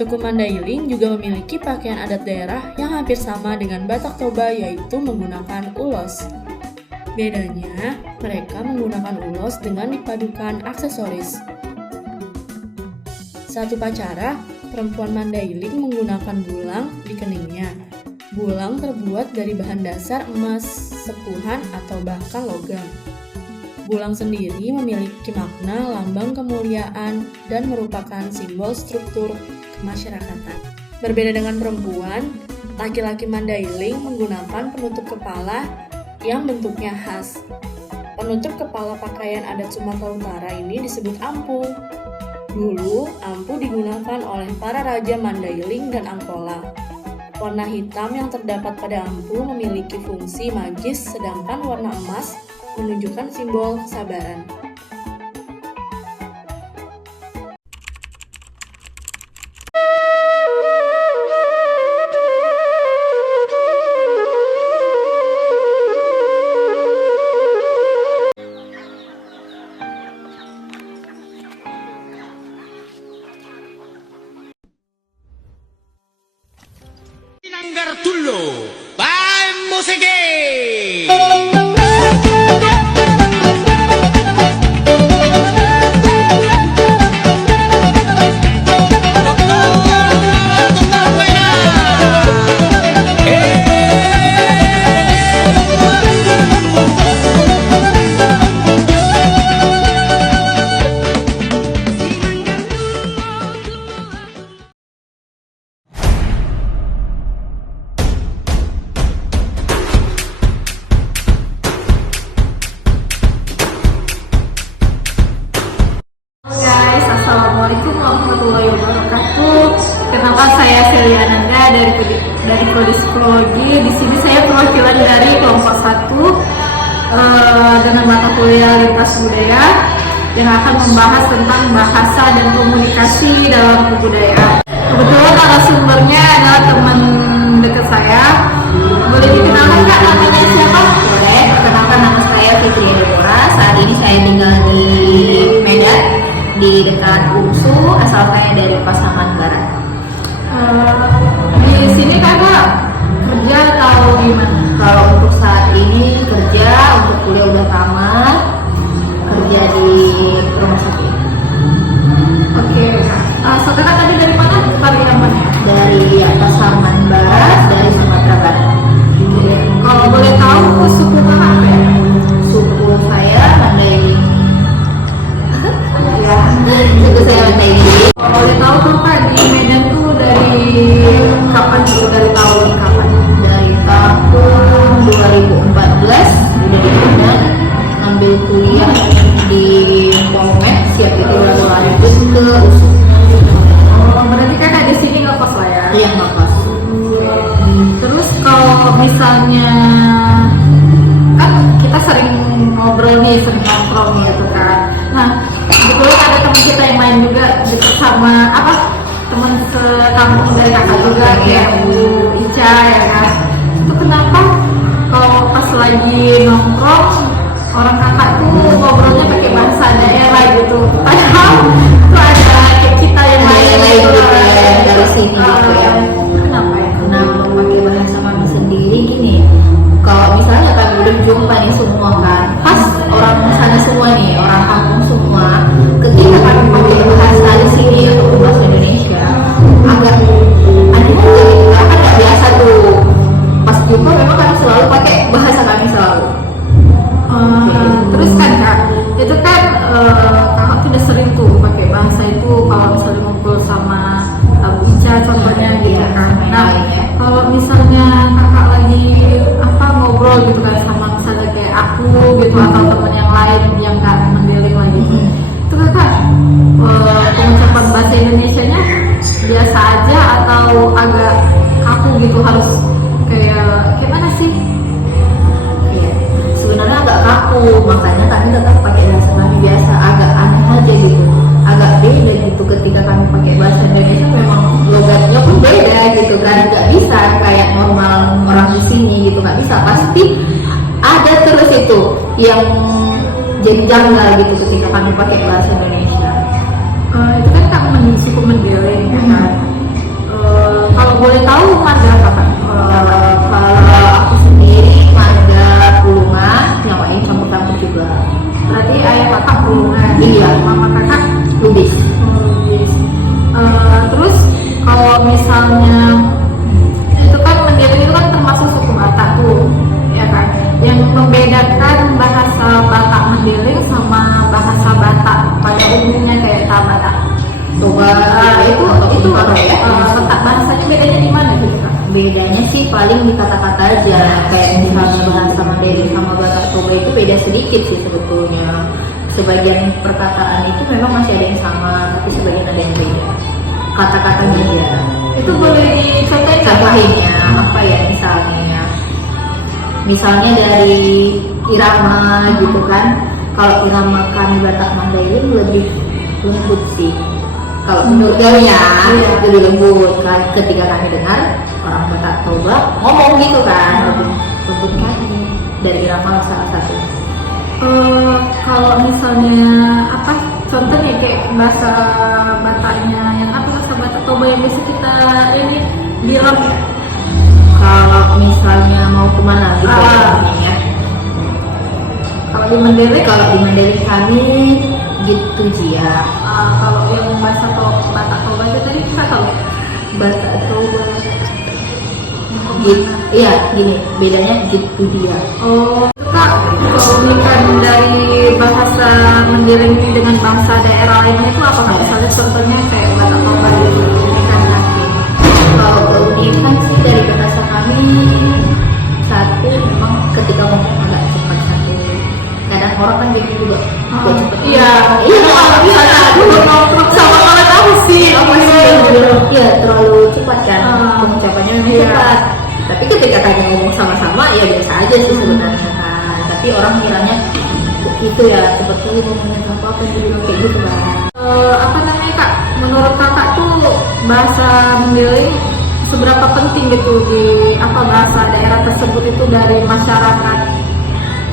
Suku Mandailing juga memiliki pakaian adat daerah yang hampir sama dengan Batak Toba, yaitu menggunakan ulos. Bedanya, mereka menggunakan ulos dengan dipadukan aksesoris. Saat upacara, perempuan Mandailing menggunakan bulang di keningnya. Bulang terbuat dari bahan dasar emas, sepuhan, atau bahkan logam. Bulang sendiri memiliki makna lambang kemuliaan dan merupakan simbol struktur kemasyarakatan. Berbeda dengan perempuan, laki-laki Mandailing menggunakan penutup kepala yang bentuknya khas. Penutup kepala pakaian adat Sumatera Utara ini disebut ampu. Dulu, ampu digunakan oleh para raja Mandailing dan Angkola. Warna hitam yang terdapat pada ampu memiliki fungsi magis, sedangkan warna emas menunjukkan simbol kesabaran. Nanggartullo, vamos again! Assalamualaikum warahmatullahi wabarakatuh. Kenalkan, saya Celia Ananda dari Kode Psikologi. Di sini saya perwakilan dari kelompok 1 dengan mata kuliah lintas budaya yang akan membahas tentang bahasa dan komunikasi dalam kebudayaan. Kebetulan narasumbernya adalah teman dekat saya. Boleh dikenalkan Kak, namanya siapa? Boleh, perkenalkan nama saya Fitri Deborah. Saat ini saya tinggal di Medan, di dekat UMSU, asal saya dari Pasaman Barat. Di sini Kakak kerja atau gimana? Kalau untuk saat ini kerja, untuk kuliah udah tamat, kerja di rumah sakit. Oke, saudara tadi dari mana? Pariaman. Dari Pasaman Barat, dari Sumatera Barat. Kalau boleh tahu suku mana ya? Suku saya Mandailing. Ya, suku saya Mandailing. Kalau boleh tahu Kakak di Medan tuh dari kapan? Dari tahun kapan? Dari tahun 2014 udah di Medan, ngambil kuliah di Polmed, siap itu lalu lanjut ke USU. Berarti Kakak di sini ngekos lah ya? Iya, ngekos. Terus kalau misalnya kan kita sering ngobrol nih, sering nongkrong gitu kan. Nah, kebetulan ada teman kita yang main juga deket sama teman sekampung dari Kakak juga, kayak Bu Ica ya kan. Itu kenapa kalau pas lagi nongkrong orang Kakak tuh ngobrolnya pakai bahasa daerah gitu, padahal itu ada kita yang lain gitu ya, dari sini gitu ya. Kenapa ya? Kenapa pakai bahasa kami sendiri gini? Kalau misalnya kami udah jumpa nih semua kan, pas orang sana semua nih, orang kampung semua, ketika kami pakai bahasa di sini atau bahasa Indonesia, agak aneh aja gitu, kan nggak biasa tuh. Pas jumpa memang kami selalu pakai bahasa kami selalu. Terus kan Kak, itu kan Kakak tuh udah sering tuh pakai bahasa itu kalau misalnya ngumpul sama Bu Ica contohnya gitu kan. Nah, kalau misalnya Kakak lagi ngobrol gitu kan sama misalnya kayak aku gitu atau teman yang lain yang nggak Mandailing lagi gitu, itu Kakak pengucapan bahasa Indonesianya biasa aja atau agak kaku gitu, harus kayak gimana sih? Iya, sebenarnya agak kaku, makanya kami tetap pakai bahasa kami biasa. Agak aneh aja gitu, agak beda gitu ketika kami pakai bahasa Indonesia. Memang logatnya pun beda gitu kan, nggak bisa kayak normal orang di sini gitu, nggak bisa. Pasti ada terus itu yang jadi janggal gitu ketika kami pakai bahasa Indonesia. Itu kan Kak suku Mandailing ya kan. boleh tahu mana kakak? Kalau aku sendiri Manda Bulungan, yang lain campur-campur juga. Berarti ayah kakak Bulungan, Iya. mama kakak Lubis. Lubis. Terus kalau misalnya itu kan Mandailing itu kan termasuk suku Batak tuh, ya kan? Yang membedakan bahasa Batak Mandailing sama bahasa Batak pada umumnya kayak Batak. Coba Itu apa ya? letak bahasanya bedanya di mana gitu kak? Bedanya sih paling di kata-kata aja. Kayak misalnya bahasa Mandailing sama Batak Toba itu beda sedikit sih sebetulnya. Sebagian perkataan itu memang masih ada yang sama, tapi sebagian ada yang beda. Kata-katanya aja. Itu boleh dicontohin nggak? Contohnya apa ya, misalnya dari irama gitu kan. Kalau irama kami Batak Mandailing lebih lembut sih. Kalau menurut kami ya, lebih lembut. Ketika kami dengar orang Batak Toba ngomong gitu kan, lebih lembut kan. Dari irama salah satu. Kalau misalnya apa contohnya kayak bahasa Bataknya yang apa, bahasa Batak Toba yang bisa kita ini bilang ya? Kalau misalnya mau kemana gitu ya. Kalau di Mandailing, Kalau di Mandailing kami gitu Jia. kalau yang bahasa Batak Toba itu tadi kita tahu Batak Toba. Iya gini, bedanya gitu dia. oh kak, keunikan dari bahasa Mandailing ini dengan bahasa daerah lainnya itu apa kak? Misalnya contohnya kayak Batak Toba gitu, keunikan lagi. Kalau keunikan sih dari bahasa kami, satu memang ketika ngomong agak cepat satu. Kadang orang kan jadi juga kok cepet. Iya, kalau misalnya aku nongkrong sama kawan aku sih, Iya terlalu cepat kan, pengucapannya memang Iya. cepat. Tapi ketika kami ngomong sama-sama ya biasa aja sih sebenarnya kan. Tapi orang kiranya itu ya cepet sekali ngomongnya apa jadi kayak gitu kan. apa namanya kak? Menurut kakak tuh bahasa Mandailing seberapa penting gitu di apa bahasa daerah tersebut itu dari masyarakat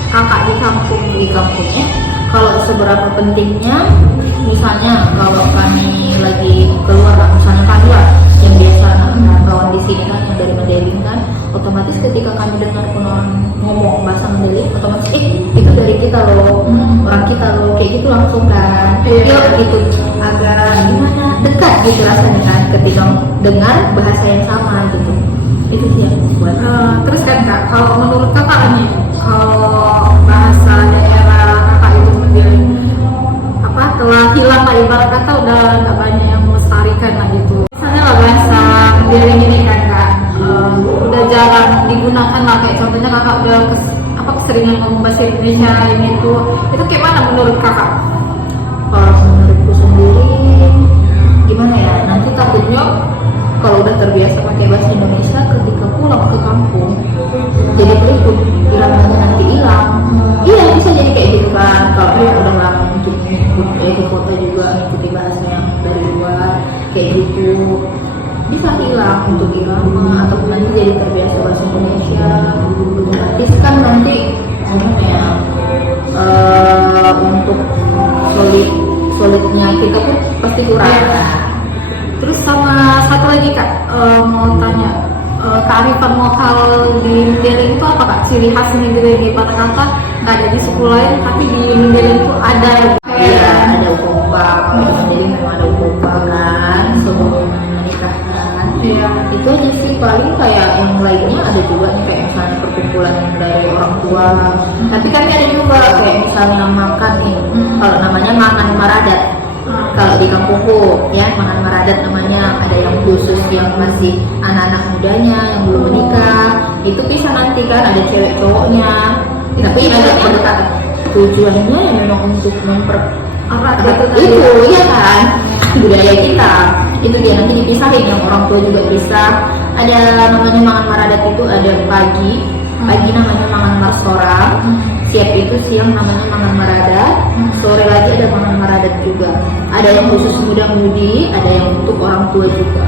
kakak di kampung? Di kampungnya kalau seberapa pentingnya, misalnya kalau kami lagi keluar lah, misalnya kami lah yang biasa kawan di sini kan yang dari Mandailing kan, otomatis ketika kami dengar orang ngomong bahasa Mandailing otomatis itu dari kita loh, orang kita loh, kayak gitu langsung kan. Iya. Gitu agak gimana, dekat gitu rasanya kan ketika dengar bahasa yang sama gitu. Itu sih yang buat. Terus kan kak, kalau menurut kakak nih, kalau bahasa daerah kakak itu Mandailing apa telah hilang lah, ibarat kata udah nggak banyak yang melestarikan lah gitu. Misalnya lah bahasa Mandailing ini kan kak, udah jarang digunakan lah, kayak contohnya kakak udah keseringan ngomong bahasa Indonesia ini tuh, itu kayak mana menurut kakak? Kalau menurutku sendiri gimana ya, nanti takutnya kalau udah terbiasa pakai bahasa Indonesia ketika pulang ke kampung jadi berikut hilangnya nanti hilang. Iya bisa jadi kayak gitu kan. Kalau udah lama untuk di kota juga mengikuti bahasa yang dari luar kayak gitu bisa hilang untuk irama atau nanti jadi terbiasa bahasa Indonesia. Otomatis kan nanti gimana ya, untuk solidnya kita pun pasti kurang. Terus sama satu lagi kak, mau tanya, kearifan lokal di Mandailing itu apa kak? Ciri khas Mandailing di kata nggak ada di suku lain, tapi di Mandailing itu ada. Iya, ada upa-upa. Jadi memang ada upa kan sebelum menikah kan. Iya. Itu aja sih, paling kayak yang lainnya ada juga nih kayak misalnya perkumpulan dari orang tua. Tapi kan ada juga kayak misalnya makan nih. Kalau namanya mangan maradat. Kalau di kampungku ya mangan maradat namanya, ada yang khusus yang masih anak-anak mudanya yang belum menikah. Itu bisa nanti kan ada cewek cowoknya. Tapi ada pendekatan tujuannya ya memang untuk itu ya kan budaya kita. Itu dia nanti dipisahin, yang orang tua juga bisa. Ada namanya mangan maradat itu ada pagi namanya mangan marsora, siap itu siang namanya mangan maradat, sore lagi ada mangan maradat juga. Ada yang khusus muda-mudi, ada yang untuk orang tua juga.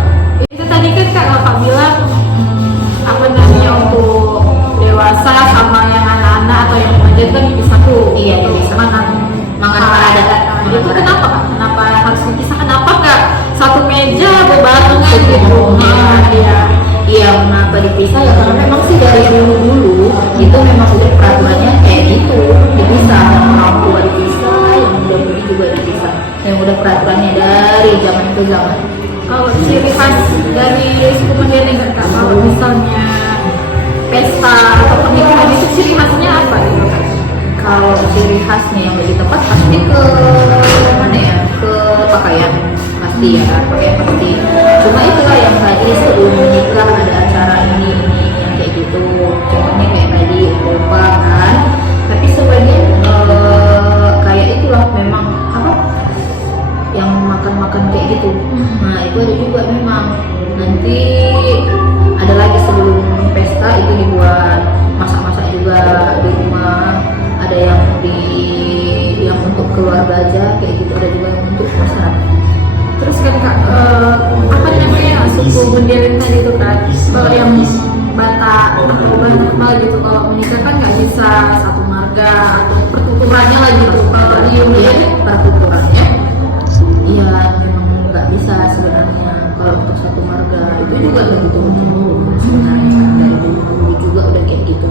Itu tadi kan kak kakak bilang apa namanya untuk dewasa sama yang anak-anak atau yang remaja kan dipisah tuh. Iya, dipisah. Mangan maradat. Itu kenapa kak? Kenapa harus dipisah? Kenapa nggak satu meja bebarengan gitu? Iya. dipisah ya karena memang sih dari dulu itu memang sudah peraturannya kayak gitu, dipisah, yang orang tua dipisah, yang muda-mudi juga dipisah, yang udah peraturannya dari zaman ke zaman. Kalau ciri khas dari suku Mandailing kan Kak, kalau misalnya pesta atau pernikahan itu ciri khasnya apa gitu Kak? Kalau ciri khasnya yang lebih tepat pasti ke mana ya, ke pakaian pasti ya kan, pakaian pasti. Cuma itulah yang tadi sebelum menikah ada acara ini yang kayak gitu, contohnya kayak tadi lupa kan. Tapi sebagian kayak itulah memang apa yang makan-makan kayak gitu. Nah itu ada juga memang. Nanti ada lagi sebelum pesta itu dibuat masak-masak juga di rumah. Ada yang untuk keluarga aja kayak gitu, ada juga yang untuk masyarakat. Terus kan Kak, apa namanya suku Mandailing tadi itu kan, kalau yang Batak atau Batak gitu, kalau menikah kan nggak bisa satu marga atau pertuturannya lah gitu. Kalau di Mandailing Pertuturannya iya memang nggak bisa sebenarnya. Kalau untuk satu marga itu juga begitu sebenarnya, dari dulu juga udah kayak gitu.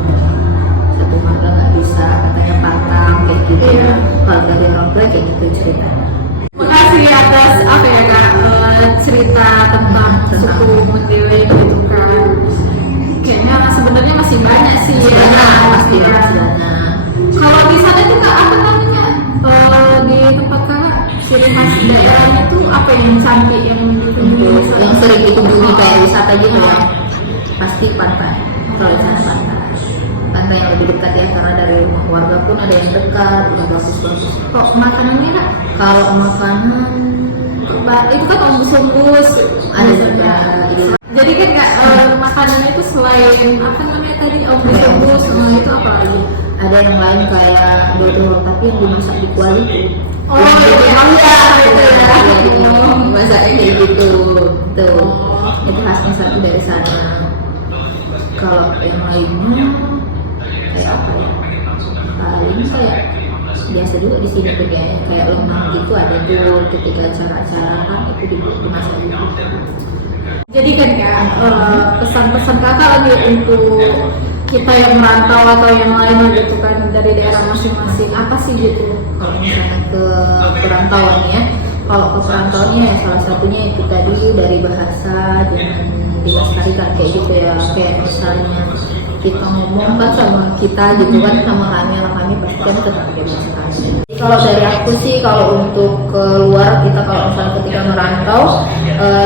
Satu marga nggak bisa, katanya patang kayak gitu ya. Kalau dari orang tua kayak gitu ceritanya. makasih atas apa ya Kak, cerita tentang suku Mandailing gitu kan. Kayaknya sebenarnya masih banyak sih ya. Pasti Ya. banyak. Kalau di sana tuh Kak, apa namanya, di tempat Kak, ciri khas daerahnya tuh apa yang cantik yang dikunjungi di sana? Yang sering dikunjungi kayak wisata gitu ya, pasti pantai. Kalau di sana pantai yang lebih dekat ya, karena dari rumah warga pun ada yang dekat, udah bagus-bagus. Kok makanannya Kak? Kalau makanan Itu kan ombus-ombus ada juga. Jadi kan Kak, makanannya itu selain apa namanya tadi ombus-ombus, itu apa lagi? Ada yang lain kayak dodol tapi yang dimasak di kuali. Oh iya, itu ya. Masaknya kayak gitu. Tuh. Itu khasnya satu dari sana. Kalau yang lainnya kayak apa ya? Paling kayak biasa juga di sini tuh kayak lemang gitu, ada tuh ketika acara-acara kan itu dimasak gitu. Jadi kan ya, pesan-pesan Kakak lagi untuk kita yang merantau atau yang lain gitu kan dari daerah masing-masing, apa sih gitu? Kalau misalnya ke perantauan ya, kalau ke perantauannya ya salah satunya itu tadi dari bahasa jangan dilestarikan kayak gitu ya. Kayak misalnya kita ngomong kan sama kita gitu kan, sama kami pasti kan tetap pakai bahasa kami. Kalau dari aku sih, kalau untuk keluar kita kalau misalnya ketika merantau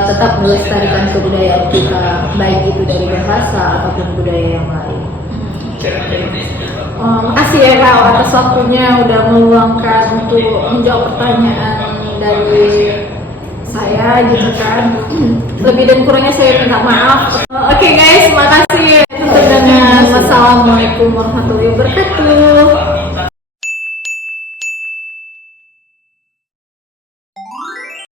tetap melestarikan kebudayaan kita, baik itu dari bahasa ataupun budaya yang lain. Makasih ya Kak atas waktunya udah meluangkan untuk menjawab pertanyaan dari saya gitu kan. Lebih dan kurangnya saya minta maaf. Oke guys, makasih. Dengan wassalamualaikum warahmatullahi wabarakatuh.